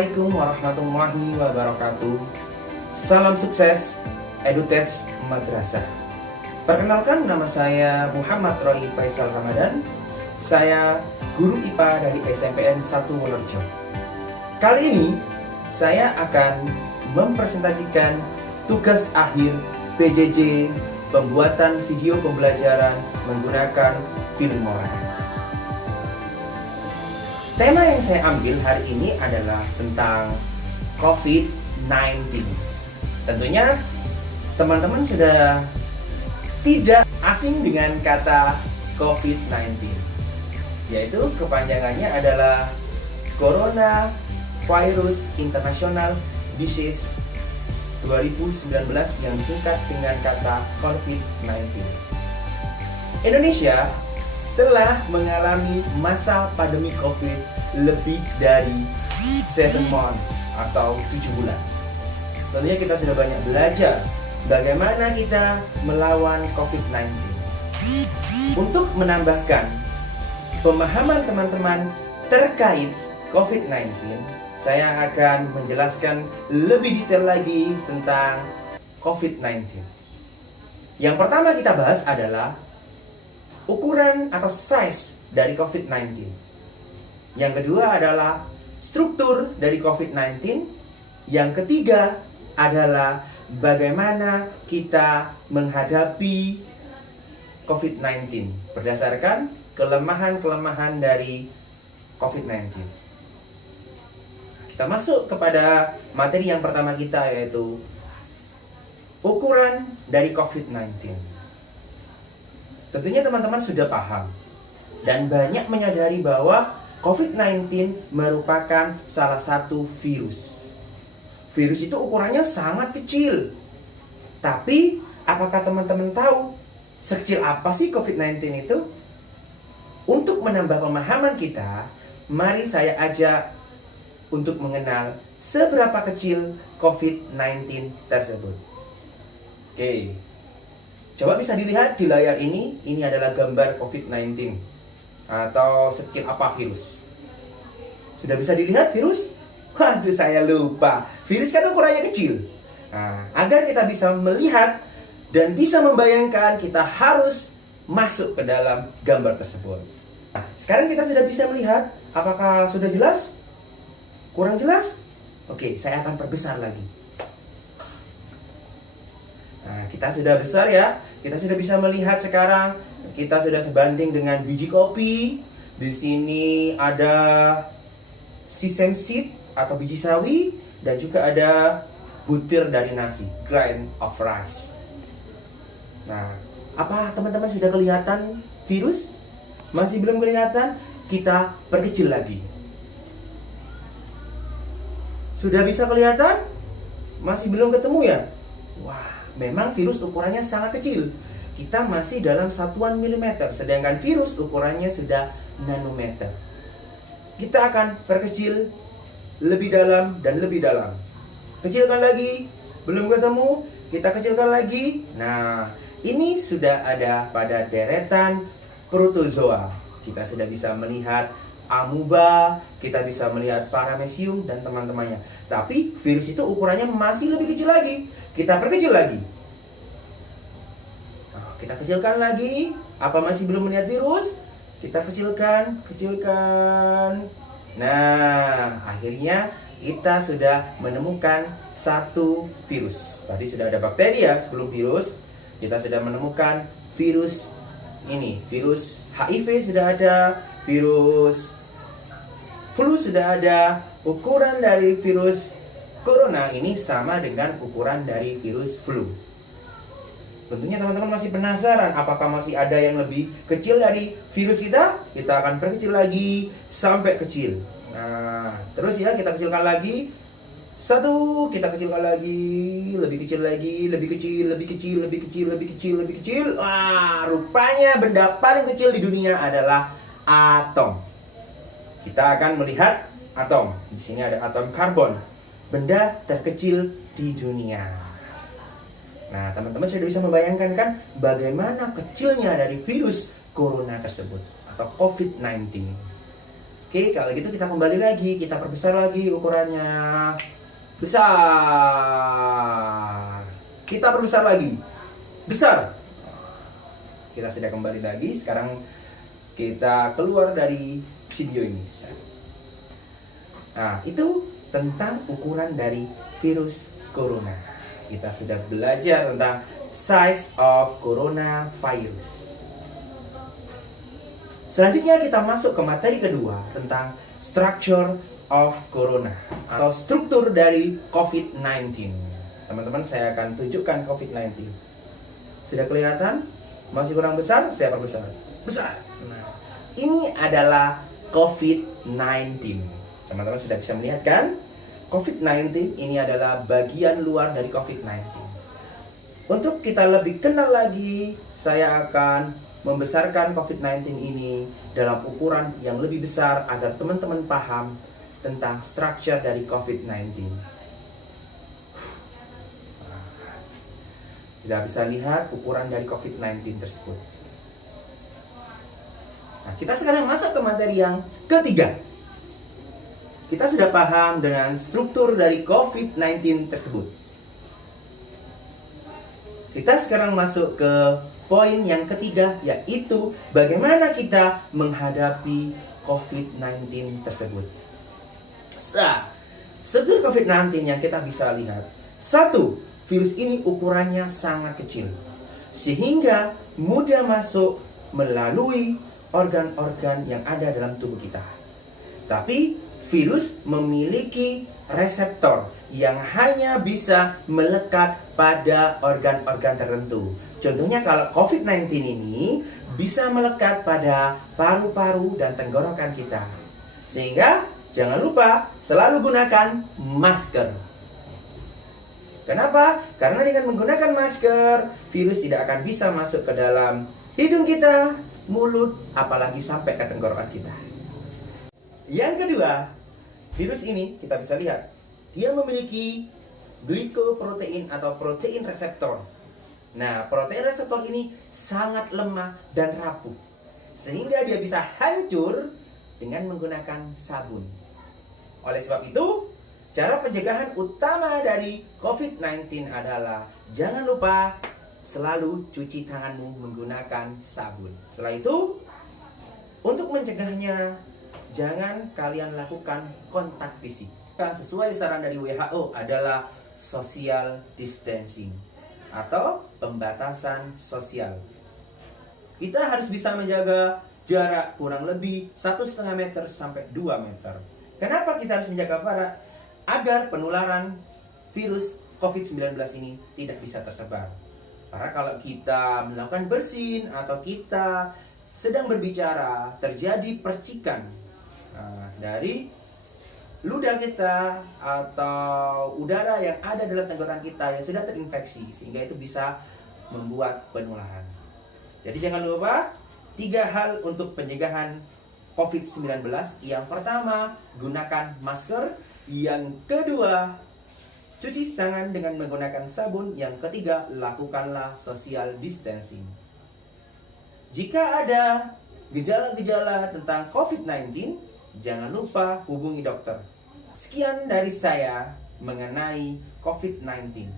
Assalamualaikum warahmatullahi wabarakatuh. Salam sukses EduTech Madrasah. Perkenalkan, nama saya Muhammad Roy Faisal Ramadan. Saya guru IPA dari SMPN 1 Wonorejo. Kali ini saya akan mempresentasikan tugas akhir PJJ pembuatan video pembelajaran menggunakan Filmora. Tema yang saya ambil hari ini adalah tentang COVID-19. Tentunya teman-teman sudah tidak asing dengan kata COVID-19, yaitu kepanjangannya adalah Coronavirus International Disease 2019 yang disingkat dengan kata COVID-19. Indonesia telah mengalami masa pandemi COVID lebih dari 7 months atau 7 bulan. Tentunya kita sudah banyak belajar bagaimana kita melawan COVID-19. Untuk menambahkan pemahaman teman-teman terkait COVID-19, saya akan menjelaskan lebih detail lagi tentang COVID-19. Yang pertama kita bahas adalah ukuran atau size dari COVID-19. Yang kedua adalah struktur dari COVID-19. Yang ketiga adalah bagaimana kita menghadapi COVID-19 berdasarkan kelemahan-kelemahan dari COVID-19. Kita masuk kepada materi yang pertama kita, yaitu ukuran dari COVID-19. Tentunya teman-teman sudah paham dan banyak menyadari bahwa COVID-19 merupakan salah satu virus. Virus itu ukurannya sangat kecil. Tapi apakah teman-teman tahu sekecil apa sih COVID-19 itu? Untuk menambah pemahaman kita, mari saya ajak untuk mengenal seberapa kecil COVID-19 tersebut. Oke. Coba bisa dilihat di layar ini adalah gambar COVID-19 atau sekecil apa virus. Sudah bisa dilihat virus? Waduh, saya lupa. Virus kan ukurannya kecil. Nah, agar kita bisa melihat dan bisa membayangkan, kita harus masuk ke dalam gambar tersebut. Nah, sekarang kita sudah bisa melihat. Apakah sudah jelas? Kurang jelas? Oke, saya akan perbesar lagi. Nah, kita sudah besar ya. Kita sudah bisa melihat sekarang. Kita sudah sebanding dengan biji kopi. Di sini ada sesame seed atau biji sawi, dan juga ada butir dari nasi, grain of rice. Nah, apa teman-teman sudah kelihatan virus? Masih belum kelihatan? Kita perkecil lagi. Sudah bisa kelihatan? Masih belum ketemu ya? Wah, memang virus ukurannya sangat kecil. Kita masih dalam satuan milimeter, sedangkan virus ukurannya sudah nanometer. Kita akan perkecil lebih dalam dan lebih dalam. Kecilkan lagi, belum ketemu, kita kecilkan lagi. Nah, ini sudah ada pada deretan protozoa. Kita sudah bisa melihat amuba, kita bisa melihat paramecium dan teman-temannya. Tapi virus itu ukurannya masih lebih kecil lagi. Kita perkecil lagi. Nah, kita kecilkan lagi. Apa masih belum melihat virus? Kita kecilkan. Nah, akhirnya kita sudah menemukan satu virus. Tadi sudah ada bakteri ya sebelum virus. Kita sudah menemukan virus ini. Virus HIV sudah ada, virus flu sudah ada. Ukuran dari virus corona ini sama dengan ukuran dari virus flu. Tentunya teman-teman masih penasaran, apakah masih ada yang lebih kecil dari virus kita? Kita akan perkecil lagi sampai kecil. Nah, terus ya, kita kecilkan lagi. Satu, kita kecilkan lagi, lebih kecil lagi, lebih kecil. Wah, rupanya benda paling kecil di dunia adalah atom. Kita akan melihat atom. Di sini ada atom karbon, benda terkecil di dunia. Nah, teman-teman sudah bisa membayangkan kan bagaimana kecilnya dari virus corona tersebut atau COVID-19. Oke, kalau gitu kita kembali lagi, kita perbesar lagi ukurannya. Besar. Kita perbesar lagi. Besar. Kita sudah kembali lagi. Sekarang kita keluar dari video ini. Nah, itu tentang ukuran dari virus corona. Kita sudah belajar tentang size of coronavirus. Selanjutnya kita masuk ke materi kedua tentang structure of corona atau struktur dari COVID-19. Teman-teman, saya akan tunjukkan COVID-19. Sudah kelihatan? Masih kurang besar? Saya perbesar. Besar. Nah, ini adalah COVID-19. Teman-teman sudah bisa melihat kan? COVID-19 ini adalah bagian luar dari COVID-19. Untuk kita lebih kenal lagi, saya akan membesarkan COVID-19 ini dalam ukuran yang lebih besar agar teman-teman paham tentang structure dari COVID-19. Tidak bisa lihat ukuran dari COVID-19 tersebut. Nah, kita sekarang masuk ke materi yang ketiga. Kita sudah paham dengan struktur dari COVID-19 tersebut. Kita sekarang masuk ke poin yang ketiga, yaitu bagaimana kita menghadapi COVID-19 tersebut. Nah, struktur COVID-19 yang kita bisa lihat. Satu, virus ini ukurannya sangat kecil, sehingga mudah masuk melalui organ-organ yang ada dalam tubuh kita. Tapi, virus memiliki reseptor yang hanya bisa melekat pada organ-organ tertentu. Contohnya kalau COVID-19 ini bisa melekat pada paru-paru dan tenggorokan kita. Sehingga jangan lupa selalu gunakan masker. Kenapa? Karena dengan menggunakan masker, virus tidak akan bisa masuk ke dalam hidung kita, mulut, apalagi sampai ke tenggorokan kita. Yang kedua, virus ini kita bisa lihat, dia memiliki glikoprotein atau protein reseptor. Nah, protein reseptor ini sangat lemah dan rapuh, sehingga dia bisa hancur dengan menggunakan sabun. Oleh sebab itu, cara pencegahan utama dari COVID-19 adalah jangan lupa selalu cuci tanganmu menggunakan sabun. Setelah itu, untuk mencegahnya, jangan kalian lakukan kontak fisik. Sesuai saran dari WHO adalah social distancing atau pembatasan sosial. Kita harus bisa menjaga jarak kurang lebih 1,5 meter sampai 2 meter. Kenapa kita harus menjaga jarak? Agar penularan virus COVID-19 ini tidak bisa tersebar. Karena kalau kita melakukan bersin atau kita sedang berbicara, terjadi percikan dari ludah kita atau udara yang ada dalam tenggorokan kita yang sudah terinfeksi, sehingga itu bisa membuat penularan. Jadi jangan lupa 3 hal untuk pencegahan COVID-19. Yang pertama, gunakan masker. Yang kedua, cuci tangan dengan menggunakan sabun. Yang ketiga, lakukanlah social distancing. Jika ada gejala-gejala tentang COVID-19, jangan lupa hubungi dokter. Sekian dari saya mengenai COVID-19.